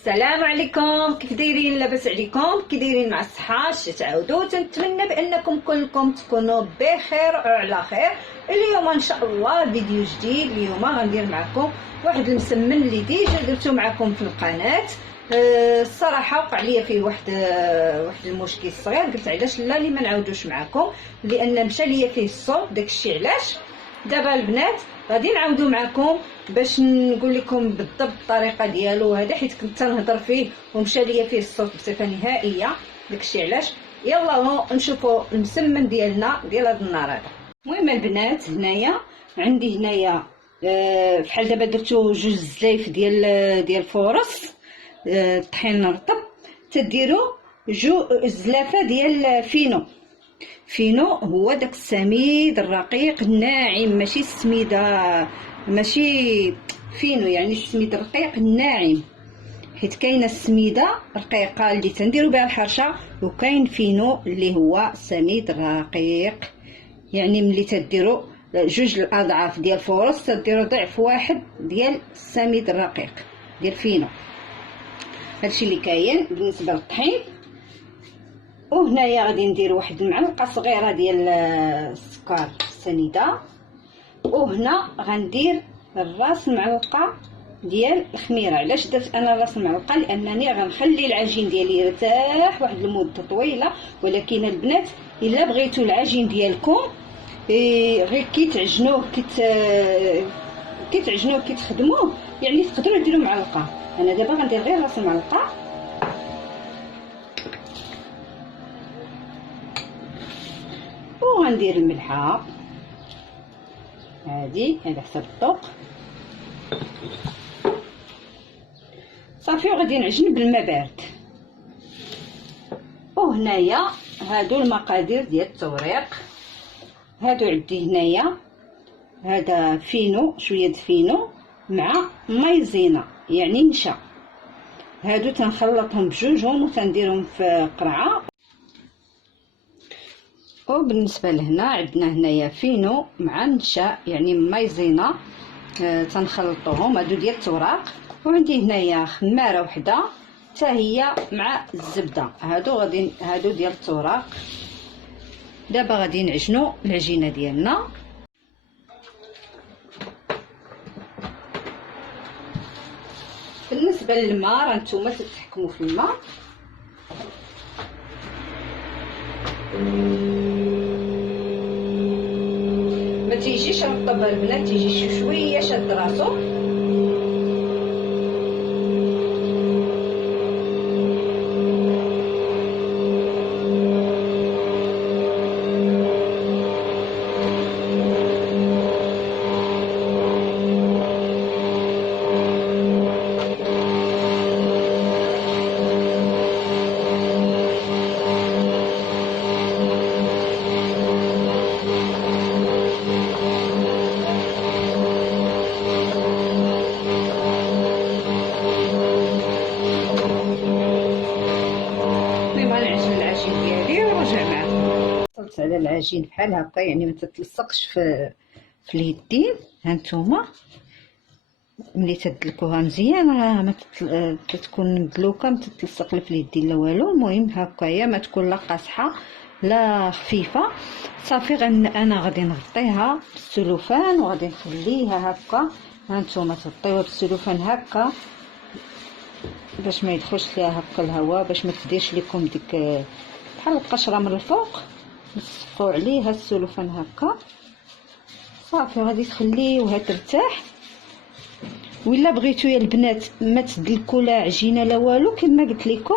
السلام عليكم، كيف دايرين؟ لاباس عليكم؟ كي دايرين مع الصحه؟ تعاودوا تنتمنى بانكم كلكم تكونوا بخير وعلى خير. اليوم ان شاء الله فيديو جديد. اليوم غندير معكم واحد المسمن اللي ديجا درتو معكم في القناه. الصراحه وقع لي فيه واحد المشكل صغير، قلت علاش لا اللي ما نعاودوش معكم، لان مشى لي فيه الصوت. داكشي علاش دابا البنات غادي نعاودو معكم باش نقول لكم بالضبط الطريقه ديالو هذا، حيت كنت تنهضر فيه ومشى ليا فيه الصوت بصفه نهائيه. داكشي علاش يلا نشوفوا المسمن ديالنا ديال هذا النهار هذا. المهم البنات هنايا عندي هنايا بحال دابا درتو جوج زلايف ديال فورص طحين رطب، تديروا زلافه ديال فينو هو داك السميد الرقيق الناعم، ماشي السميده، ماشي فينو يعني السميد الرقيق الناعم، حيت كاينه السميده رقيقه اللي تنديروا بها الحرشه، وكاين فينو اللي هو سميد رقيق. يعني ملي تديروا جوج الاضعاف ديال الفورص تديروا ضعف واحد ديال السميد الرقيق ديال فينو. هادشي اللي كاين بالنسبه للطحين. وهنايا غادي ندير واحد المعلقه صغيره ديال السكر سنيده، وهنا غندير الراس معلقه ديال الخميره. علاش درت انا راس المعلقه؟ لانني غنخلي العجين ديالي يرتاح واحد المده طويله. ولكن البنات الا بغيتوا العجين ديالكم غير كيتعجنوه كيتخدموه، يعني تقدروا ديروا معلقه. انا دابا غندير غير راس المعلقه، وغندير الملحه هادي على حسب الذوق صافي، وغادي نعجن بالماء بارد. وهنايا هادو المقادير ديال التوريق. هادو عندي هنايا هذا فينو، شويه د فينو مع مايزينا يعني نشا. هادو تنخلطهم بجوجهم وتنديرهم في قرعه. وبالنسبه لهنا عندنا هنايا فينو مع نشا يعني مايزينا، تنخلطوهم. هادو ديال التوراق. وعندي هنايا خماره وحده حتى هي مع الزبده. هادو ديال التوراق. دابا غادي نعجنوا العجينه ديالنا. بالنسبه للماء راه نتوما تتحكموا في الماء. ما تيجيش رطب البنات، تيجي شويه شاد راسو. على العجين بحال هكا، يعني ما تتلصقش في اليدين. هانتوما ملي تدلكوها مزيان راه ما تكون مدلوكه، ما تتلصق لا في اليدين لا والو. المهم هكايا ما تكون لا قاصحه لا خفيفه. صافي انا غادي نغطيها بالسلوفان وغادي نخليها هكا. هانتوما تغطيوها بالسلوفان هكا باش ما يدخلش فيها هكا الهواء، باش ما تديرش لكم ديك بحال القشره من الفوق. نسقوا عليها السلوفان هكا صافي، غادي تخليوها ترتاح. ولا بغيتو يا البنات ما تدلكوا لا عجينه لا والو، كما قلت لكم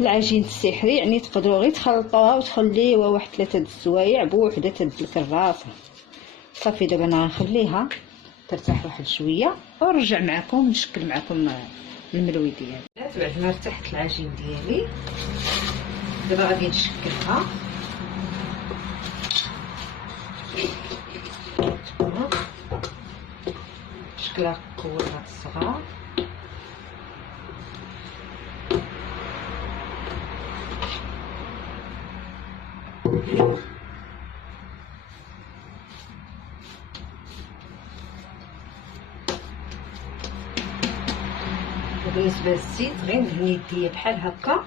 العجين السحري، يعني تقدروا غير تخلطوها وتخليوها واحد 3 د السوايع بوحده تدلك الراس صافي. دابا انا غنخليها ترتاح واحد شويه ونرجع معكم نشكل معكم الملوي ديالي. بعد ما ارتاحت العجين ديالي دابا غادي نشكلها. شكلها كورات صغار. بالنسبه للزيت غير ندهن يديا بحال هكا،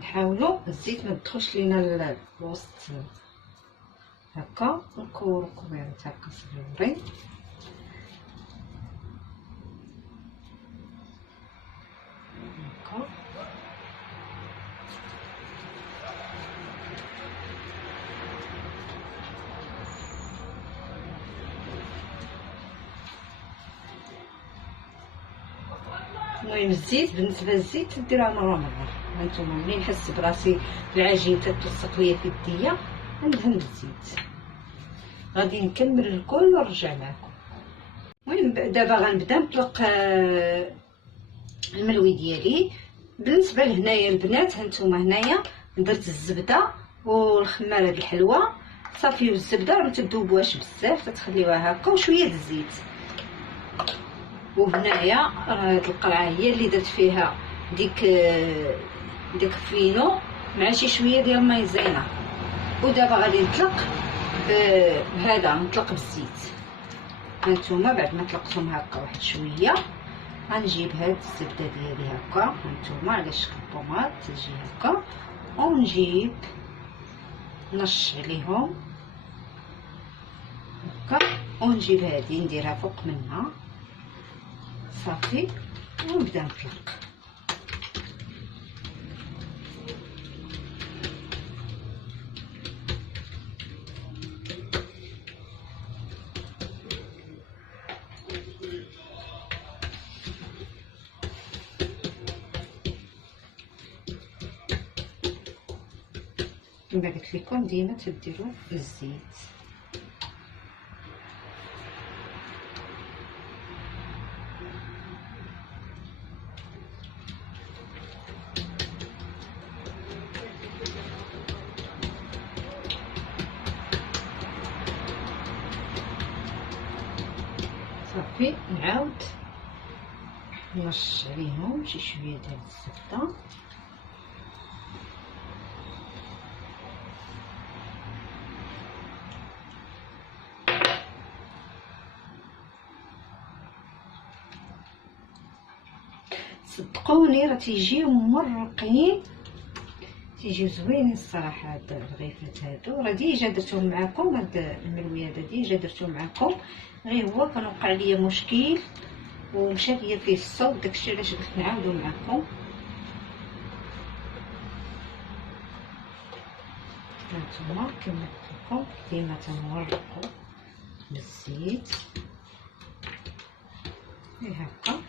نحاولوا الزيت ما تدخلش لينا الوسط هكا، نكورو كويرات هكا صغيورين. هكا المهم الزيت بالنسبه للزيت ديروها مره هانتوما. ملي نحس براسي العجين تتلصق ليا في يديا ندهن بالزيت، غادي نكمل الكل ونرجع معكم. المهم دابا غنبدا نطلق الملوي ديالي. بالنسبه لهنايا البنات هانتوما هنايا درت الزبده والخماره د الحلوه صافي، والزبده ما تذوبواش بزاف، تخليوها هكا وشويه د الزيت. وهنايا هاد القرعه هي اللي درت فيها ديك فينو مع شي شويه ديال المايزينا. ودابا غادي نطلق بهذا، نطلق بالزيت. هانتوما بعد ما طلقتهم هكا واحد شويه غنجيب هاد الزبده ديالي هكا، هانتوما على شكل طوماط تجي هكا، ونجيب نرش عليهم هكا، ونجيب هادي نديرها فوق منها صافي، ونبدا نطلق. كما قلت لكم ديما تديروا الزيت. صافي نعاود نرش عليهم شي شويه ديال الزبده. صدقوني راه تيجيو مرقين، تيجيو زوينين الصراحه. هاد الرغيفات هادو راه ديجا درتهم معكم، هاد الملويه هذا ديجا درتو معكم، غير هو كان وقع ليا مشكل ومشى ليا فيه الصوت، داكشي علاش قلت نعاودو معكم. هانتوما كما قلت لكم ديما تنورقو بالزيت هكا.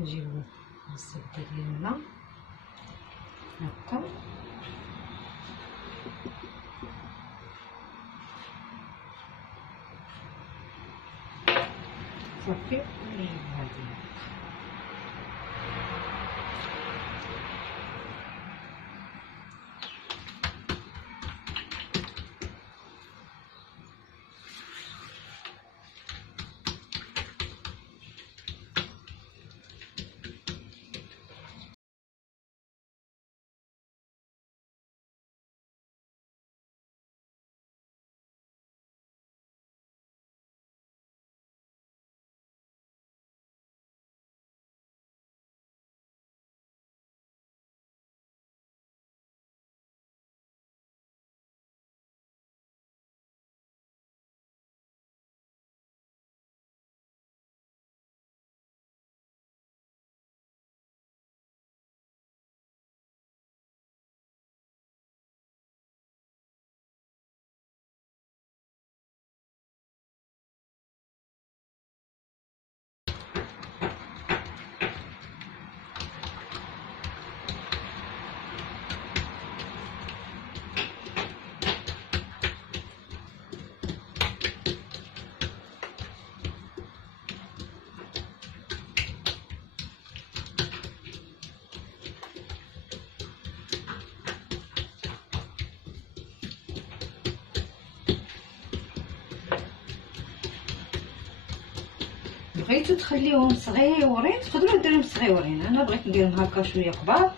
نجيبو الزبده ديالنا هكا، صافي ونجيبو هادي بغيتو تخليوهم صغيورين تقدروا ديروهم صغيورين، انا بغيت نديرهم هكا شويه كبار.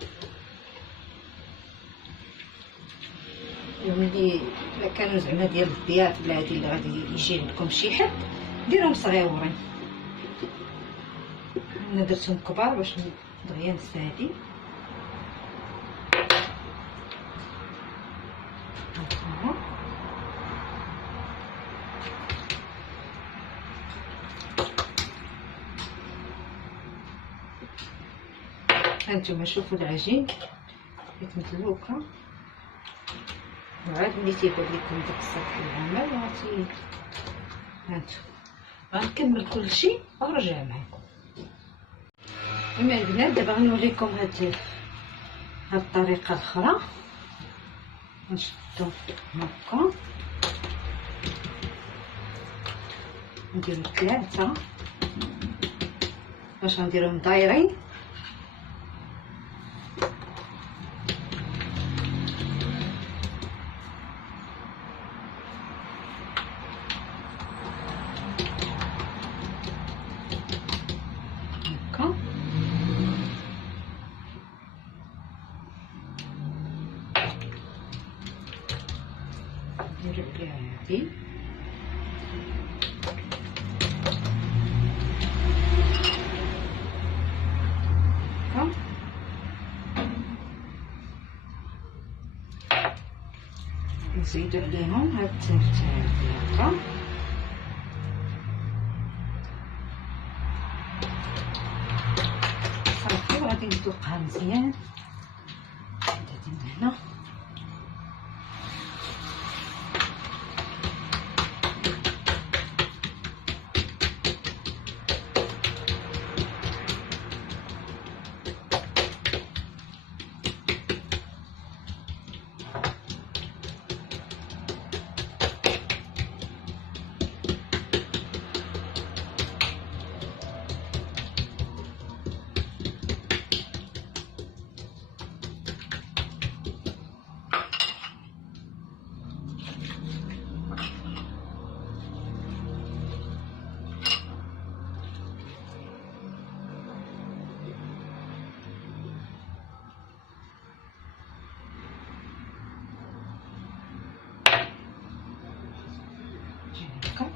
ومن اللي الا كانوا زعما ديال الضياف ولا هادي اللي غادي يجي عندكم شي حد ديرهم صغيورين. انا درتهم كبار باش دغيا نسالي. هانتوما شوفوا العجين كيف متلوكه، وعاد ملي تيبان لكم داك السطح العمل غادي هانتوما غنكمل كلشي ونرجع معكم. البنات دابا غنوريكم هاد الطريقه الاخرى. نشدو هكا نديرو 3 باش غنديرهم دايرين. هكا نديرو عليها هادي نزيدو عليهم هاد الثالثة هادي هكا. صافي وغادي ندوقها مزيان. هادي من هنا هكا.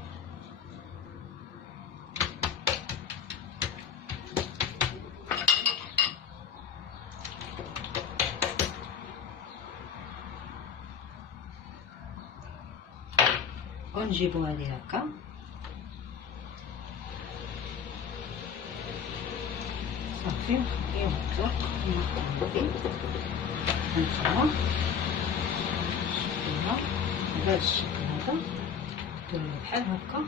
ونجيبوها لي هكا. صافي نخليهم هكا هادي هانتوما شوفوها بهذا الشكل هذا. ديروا بحال هكا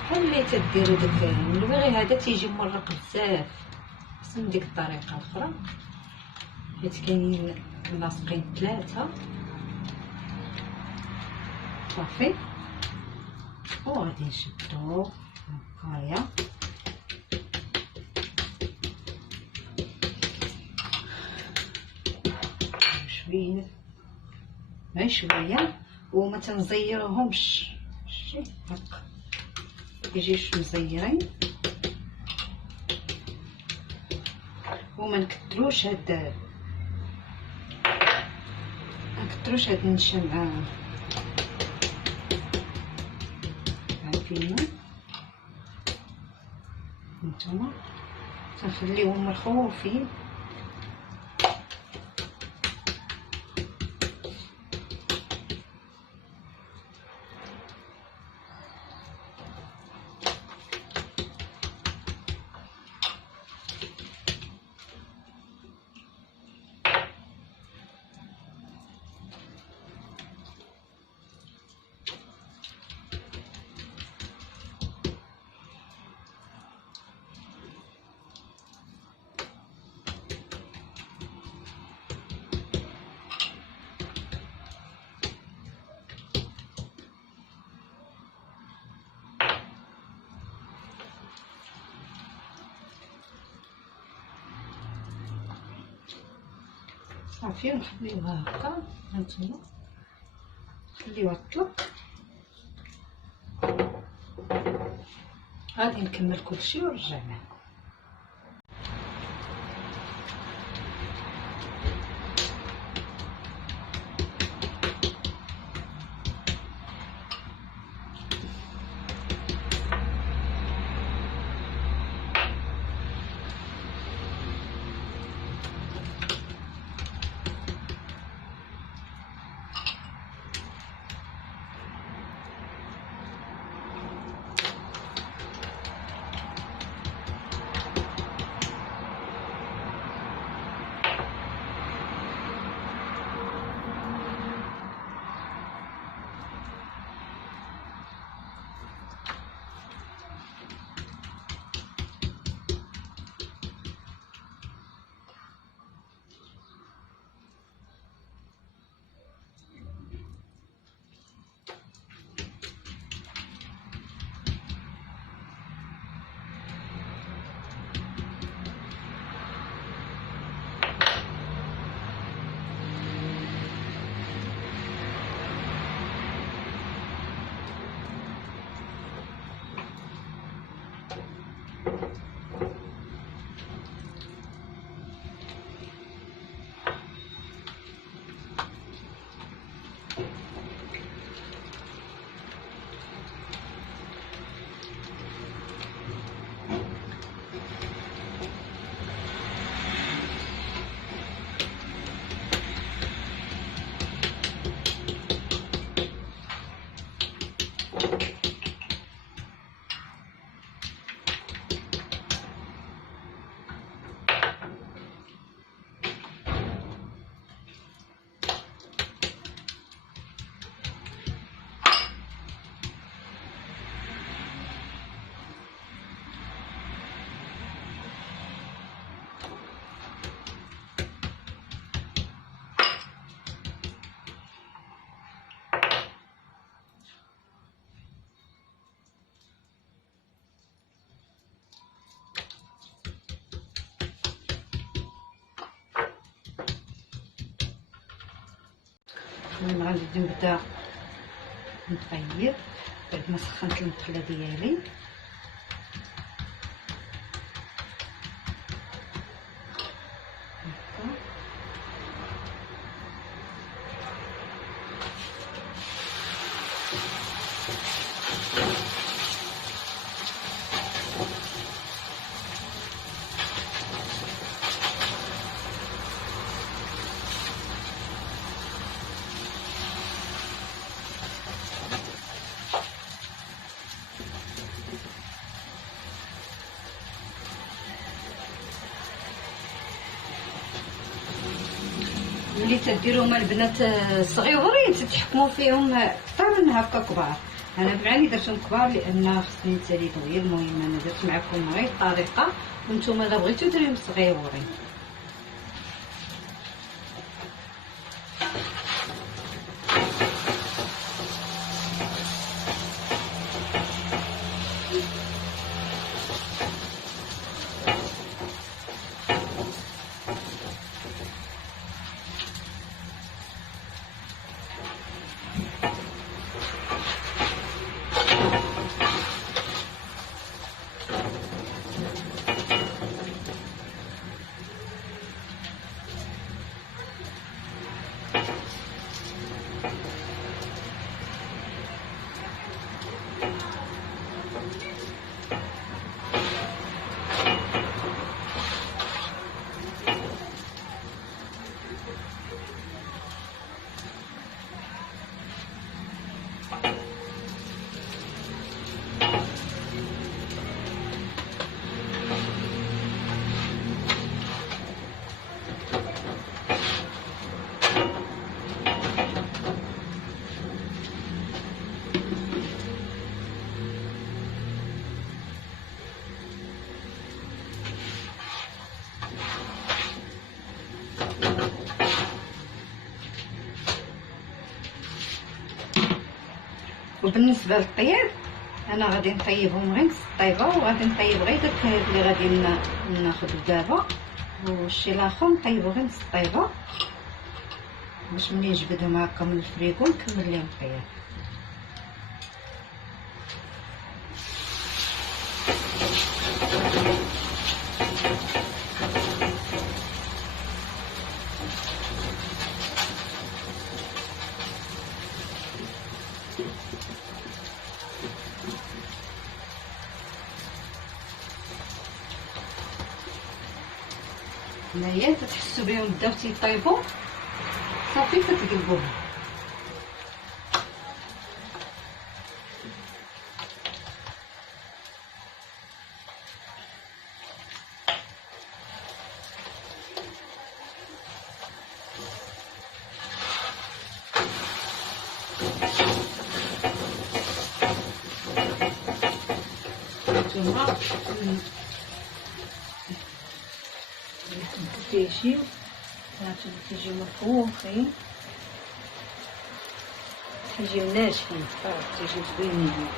بحال اللي تديروا داك البغي هذا تيجي مورق بزاف احسن ديك الطريقه الاخرى حيت كاينين لاصقين 3. صافي وغادي نشدو هكايا شويه غير شويه وما تنزيروهمش. شتي هكا يجيوش مزيرين وما نكتروش هاد النشا مع البينو. نتوما تنخليهم مرخوفين. صافي نخليوها هكا. هانتوما نخليوها تطلق. غادي نكمل كلشي ونرجع معكم. انا غادي نبدا نطيب بعد ما سخنت المقله ديالي. ملي تديروهم البنات الصغيورين تتحكموا فيهم اكثر من هكا كبار. انا بعاني درتهم كبار لان خصني نسالي طويل. المهم انا درت معكم غير الطريقه وانتم الا بغيتو ديروهم صغيورين. وبالنسبه للطياب انا غادي نطيبهم غير نص طيبه، وغادي نطيب غير داك اللي غادي ناخذ دابا، والشي الاخر نطيبو غير نص طيبه باش ملي نجبدهم هكا من الفريكو نكمل ليهم الطياب. هنايا تحسوا بهم بداو تيطيبوا صافي كتقلبوهم. نتوما تيجيو تيجيو مفروخين، تيجيو ناشفين، تيجيو زوينين.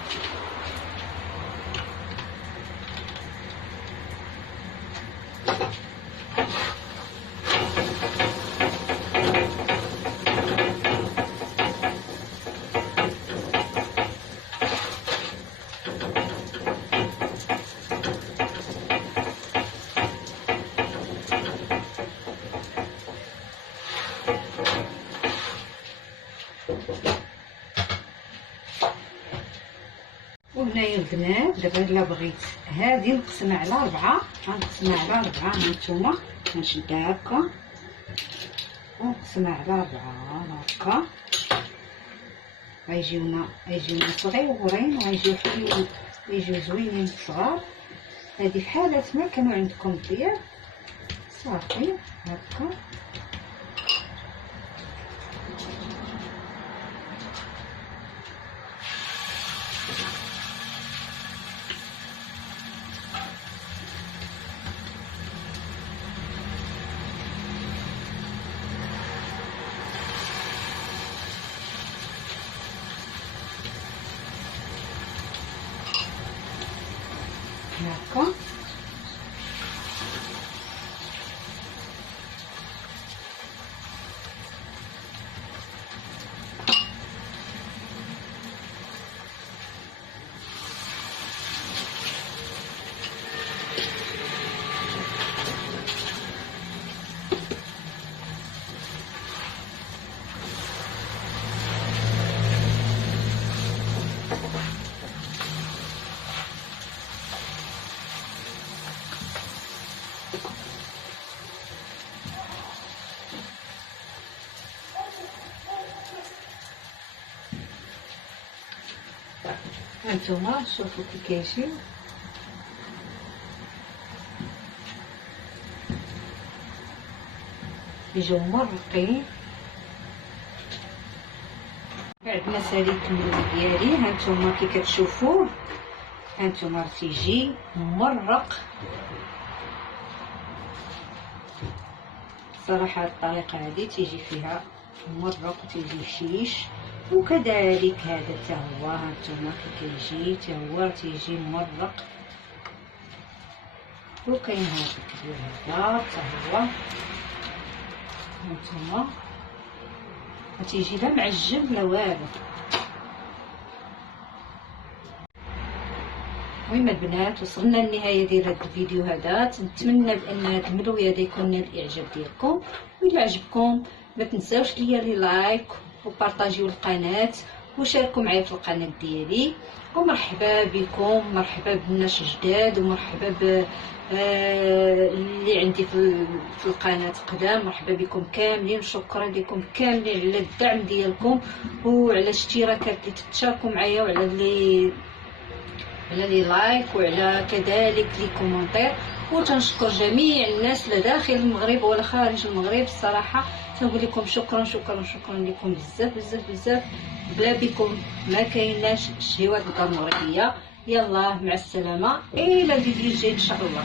هنايا البنات دابا الا بغيت هادي نقسمها على 4، غنقسمها على 4. هانتوما غنشدها هكا ونقسمها على 4 هكا. غيجيونا صغيورين وغيجيو حلوين، يجيو زوينين صغار. هادي في حالة ما كانوا عندكم ديال صافي هكا. هكا هانتوما شوفوا كي كيجيو. يجيو مرقين. بعد ما ساليت اللوز ديالي هانتوما كي كتشوفوه، هانتوما تيجي مرق. صراحه الطريقه هذه تيجي فيها مرق وتيجي شيش. وكذلك هذا حتى هو هانتوما كي كيجي حتى هو تيجي مرق. وكاين هذاك ديال هذا حتى هو هانتوما ما تيجي لا معجن لا والو. المهم البنات وصلنا للنهايه ديال هذا الفيديو هذا. نتمنى بان هذا الملوي هذا يكون نال الاعجاب ديالكم، وإلا عجبكم ما تنساوش لي لايك وبارطاجيو القناه وشاركوا معايا في القناه ديالي. ومرحبا بكم، مرحبا بالناس الجداد، ومرحبا اللي عندي في القناه قدام. مرحبا بكم كاملين، شكرا لكم كاملين على الدعم ديالكم وعلى الاشتراكات اللي تشاركوا معايا، وعلى لي لايك، وعلى كذلك لي كومونتير. وتنشكر جميع الناس لا داخل المغرب ولا خارج المغرب. الصراحه تنقول لكم شكرا شكرا شكرا لكم بزاف بزاف بزاف. بلا بكم ما كايناش الشهوات الضروريه. يلا مع السلامه الى الفيديو الجاي ان شاء الله.